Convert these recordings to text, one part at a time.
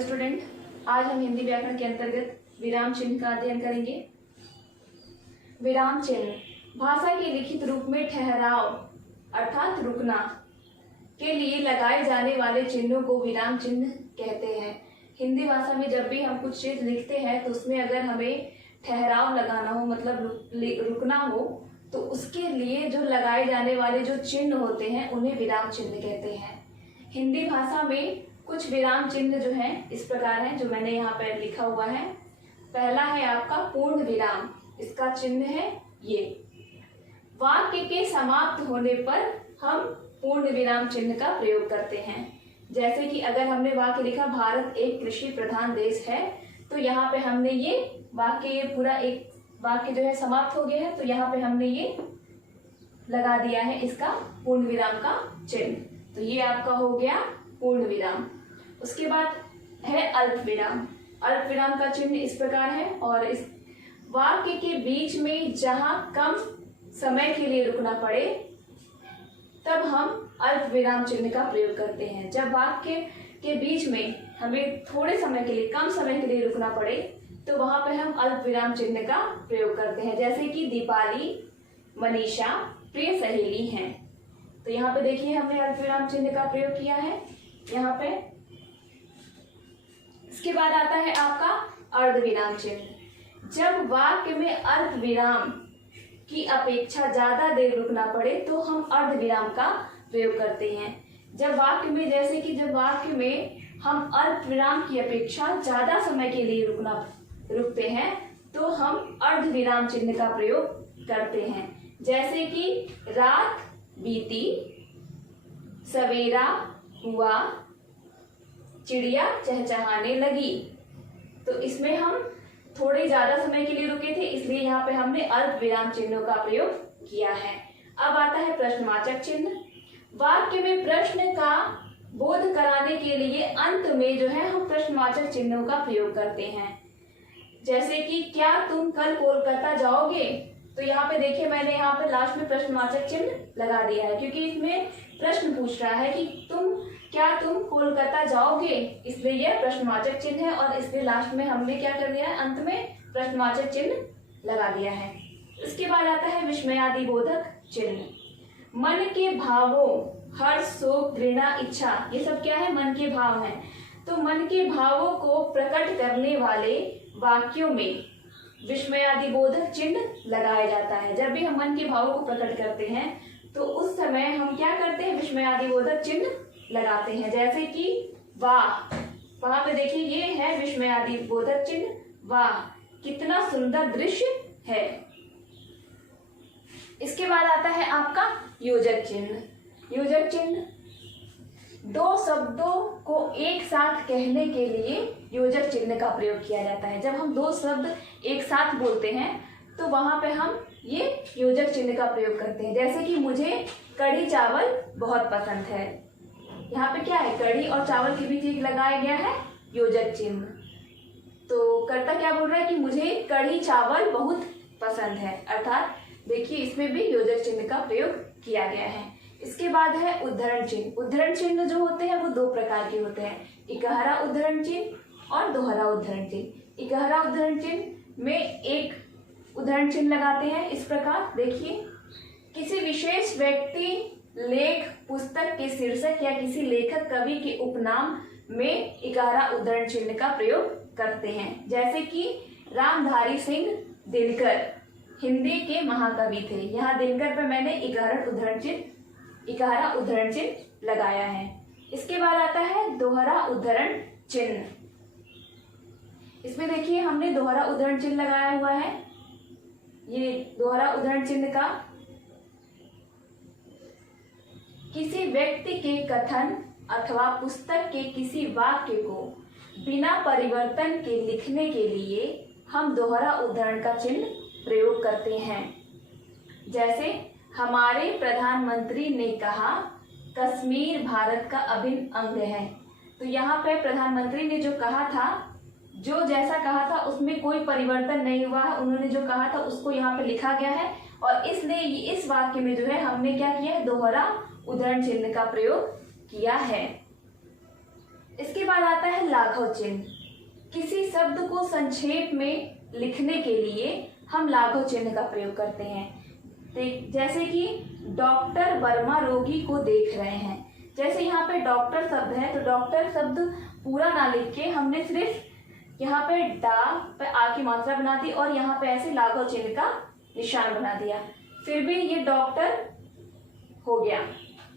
Hello student, आज हम हिंदी व्याकरण के अंतर्गत विराम चिन्ह का अध्ययन करेंगे। विराम चिन्ह भाषा के लिखित रूप में ठहराव अर्थात रुकना के लिए लगाए जाने वाले चिन्हों को विराम चिन्ह कहते हैं। हिंदी भाषा में जब भी हम कुछ चीज लिखते हैं तो उसमें अगर हमें ठहराव लगाना हो, मतलब रुकना हो, तो उसके लिए जो लगाए जाने वाले जो चिन्ह होते हैं उन्हें विराम चिन्ह कहते हैं। हिंदी भाषा में कुछ विराम चिन्ह जो हैं इस प्रकार हैं, जो मैंने यहाँ पर लिखा हुआ है। पहला है आपका पूर्ण विराम, इसका चिन्ह है ये। वाक्य के समाप्त होने पर हम पूर्ण विराम चिन्ह का प्रयोग करते हैं। जैसे कि अगर हमने वाक्य लिखा भारत एक कृषि प्रधान देश है, तो यहाँ पे हमने ये वाक्य, ये पूरा एक वाक्य जो है समाप्त हो गया है, तो यहाँ पे हमने ये लगा दिया है इसका पूर्ण विराम का चिन्ह। तो ये आपका हो गया पूर्ण विराम। उसके बाद है अल्प विराम। अल्प विराम का चिन्ह इस प्रकार है, और इस वाक्य के बीच में जहां कम समय के लिए रुकना पड़े तब हम अल्प विराम चिन्ह का प्रयोग करते हैं। जब वाक्य के बीच में हमें थोड़े समय के लिए, कम समय के लिए रुकना पड़े, तो वहां पर हम अल्प विराम चिन्ह का प्रयोग करते हैं। जैसे कि दीपाली, मनीषा प्रिय सहेली हैं, तो यहाँ पे देखिए हमने अल्प विराम चिन्ह का प्रयोग किया है यहाँ पे। इसके बाद आता है आपका अर्ध विराम चिन्ह। जब वाक्य में अर्ध विराम की अपेक्षा ज्यादा देर रुकना पड़े तो हम अर्ध विराम का प्रयोग करते हैं। जब वाक्य में, जैसे कि जब वाक्य में हम अर्ध विराम की अपेक्षा ज्यादा समय के लिए रुकते हैं तो हम अर्ध विराम चिन्ह का प्रयोग करते हैं। जैसे कि रात बीती, सवेरा हुआ, चिड़िया चहचहाने लगी, तो इसमें हम थोड़े ज्यादा समय के लिए रुके थे, इसलिए यहाँ पे हमने अल्प विराम चिन्हों का प्रयोग किया है। अब आता है प्रश्नवाचक चिन्ह। वाक्य में प्रश्न का बोध कराने के लिए अंत में जो है हम प्रश्नवाचक चिन्हों का प्रयोग करते हैं। जैसे कि क्या तुम कल कोलकाता जाओगे, तो यहाँ पे देखिए मैंने यहाँ पे लास्ट में प्रश्नवाचक चिन्ह लगा दिया है, क्योंकि इसमें प्रश्न पूछ रहा है कि क्या तुम कोलकाता जाओगे, इसलिए यह प्रश्नवाचक चिन्ह है, और इसलिए लास्ट में हमने क्या कर दिया है, अंत में प्रश्नवाचक चिन्ह लगा दिया है। इसके बाद आता है विस्मयादिबोधक चिन्ह। मन के भावों हर्ष, शोक, घृणा, इच्छा, ये सब क्या है, मन के भाव हैं। तो मन के भावों को प्रकट करने वाले वाक्यों में विस्मयादिबोधक चिन्ह लगाया जाता है। जब भी हम मन के भावों को प्रकट करते हैं तो उस समय हम क्या करते हैं, विस्मयादिबोधक चिन्ह लगाते हैं। जैसे कि वाह, वहां पे देखिए ये है विस्मयादिबोधक चिन्ह, वाह कितना सुंदर दृश्य है। इसके बाद आता है आपका योजक चिन्ह। योजक चिन्ह दो शब्दों को एक साथ कहने के लिए योजक चिन्ह का प्रयोग किया जाता है। जब हम दो शब्द एक साथ बोलते हैं तो वहां पे हम ये योजक चिन्ह का प्रयोग करते हैं। जैसे कि मुझे कढ़ी चावल बहुत पसंद है, यहाँ पे क्या है, कढ़ी और चावल के बीच एक लगाया गया है योजक चिन्ह। तो कर्ता क्या बोल रहा है कि मुझे कढ़ी चावल बहुत पसंद है, अर्थात देखिए इसमें भी योजक चिन्ह का प्रयोग किया गया है। इसके बाद है उद्धरण चिन्ह। उद्धरण चिन्ह जो होते हैं वो दो प्रकार के होते हैं, इकहरा उद्धरण चिन्ह और दोहरा उद्धरण चिन्ह। इकहरा उद्धरण चिन्ह में एक उद्धरण चिन्ह लगाते हैं इस प्रकार, देखिए, किसी विशेष व्यक्ति, लेख, पुस्तक के शीर्षक या किसी लेखक, कवि के उपनाम में इकहरा उद्धरण चिन्ह का प्रयोग करते हैं। जैसे कि रामधारी सिंह दिनकर हिंदी के महाकवि थे, यहाँ दिनकर पे मैंने इकहरा उद्धरण चिन्ह लगाया है। इसके बाद आता है दोहरा उद्धरण चिन्ह। इसमें देखिए हमने दोहरा उद्धरण चिन्ह लगाया हुआ है। ये दोहरा उद्धरण चिन्ह का किसी व्यक्ति के कथन अथवा पुस्तक के किसी वाक्य को बिना परिवर्तन के लिखने के लिए हम दोहरा उद्धरण का चिन्ह प्रयोग करते हैं। जैसे हमारे प्रधानमंत्री ने कहा कश्मीर भारत का अभिन्न अंग है, तो यहाँ पे प्रधानमंत्री ने जो कहा था, जो जैसा कहा था उसमें कोई परिवर्तन नहीं हुआ है, उन्होंने जो कहा था उसको यहाँ पे लिखा गया है, और इसलिए इस वाक्य में जो है हमने क्या किया है, दोहरा उद्धरण चिन्ह का प्रयोग किया है। इसके बाद आता है लाघव चिन्ह। किसी शब्द को संक्षेप में लिखने के लिए हम लाघव चिन्ह का प्रयोग करते हैं। जैसे कि डॉक्टर वर्मा रोगी को देख रहे हैं। जैसे यहाँ पे डॉक्टर शब्द है तो डॉक्टर शब्द पूरा ना लिख के हमने सिर्फ यहाँ पे डा पे आ की मात्रा बना दी और यहाँ पे ऐसे लाघव चिन्ह का निशान बना दिया, फिर भी ये डॉक्टर हो गया,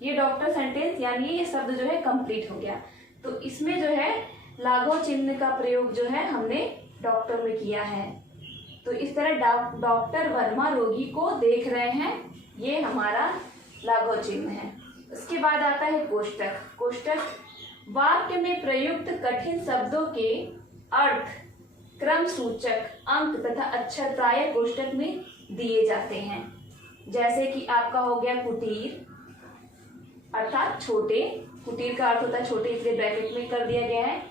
ये डॉक्टर सेंटेंस यानी ये शब्द जो है कंप्लीट हो गया। तो इसमें जो है लाघव चिन्ह का प्रयोग जो है हमने डॉक्टर में किया है। तो इस तरह डॉक्टर वर्मा रोगी को देख रहे हैं, ये हमारा लाघव चिन्ह है। उसके बाद आता है कोष्टक। कोष्टक वाक्य में प्रयुक्त कठिन शब्दों के अर्थ, क्रम सूचक, अंक तथा अक्षर प्रायः कोष्टक में दिए जाते हैं। जैसे कि आपका हो गया कुटीर अर्थात छोटे, कुटीर का अर्थ होता है छोटे इसलिए ब्रैकेट में कर दिया गया है।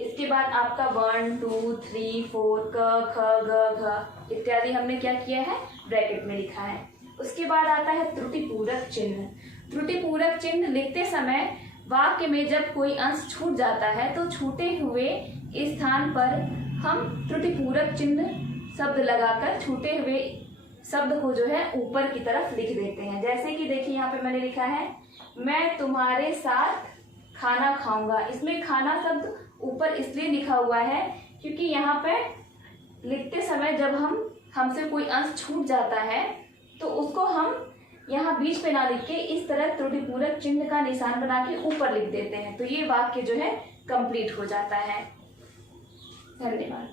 इसके बाद आपका 1 2 3 4 क ख ग घ इत्यादि हमने क्या किया है, ब्रैकेट में लिखा है। उसके बाद आता है त्रुटिपूरक चिन्ह। त्रुटिपूरक चिन्ह लिखते समय वाक्य में जब कोई अंश छूट जाता है तो छूटे हुए स्थान पर हम त्रुटिपूरक चिन्ह शब्द लगाकर छूटे हुए शब्द को जो है ऊपर की तरफ लिख देते हैं। जैसे कि देखिए यहाँ पे मैंने लिखा है मैं तुम्हारे साथ खाना खाऊंगा। इसमें खाना शब्द ऊपर इसलिए लिखा हुआ है क्योंकि यहाँ पे लिखते समय जब हमसे कोई अंश छूट जाता है तो उसको हम यहाँ बीच पे ना लिख के इस तरह त्रुटिपूरक चिन्ह का निशान बना के ऊपर लिख देते हैं, तो ये वाक्य जो है कंप्लीट हो जाता है। धन्यवाद।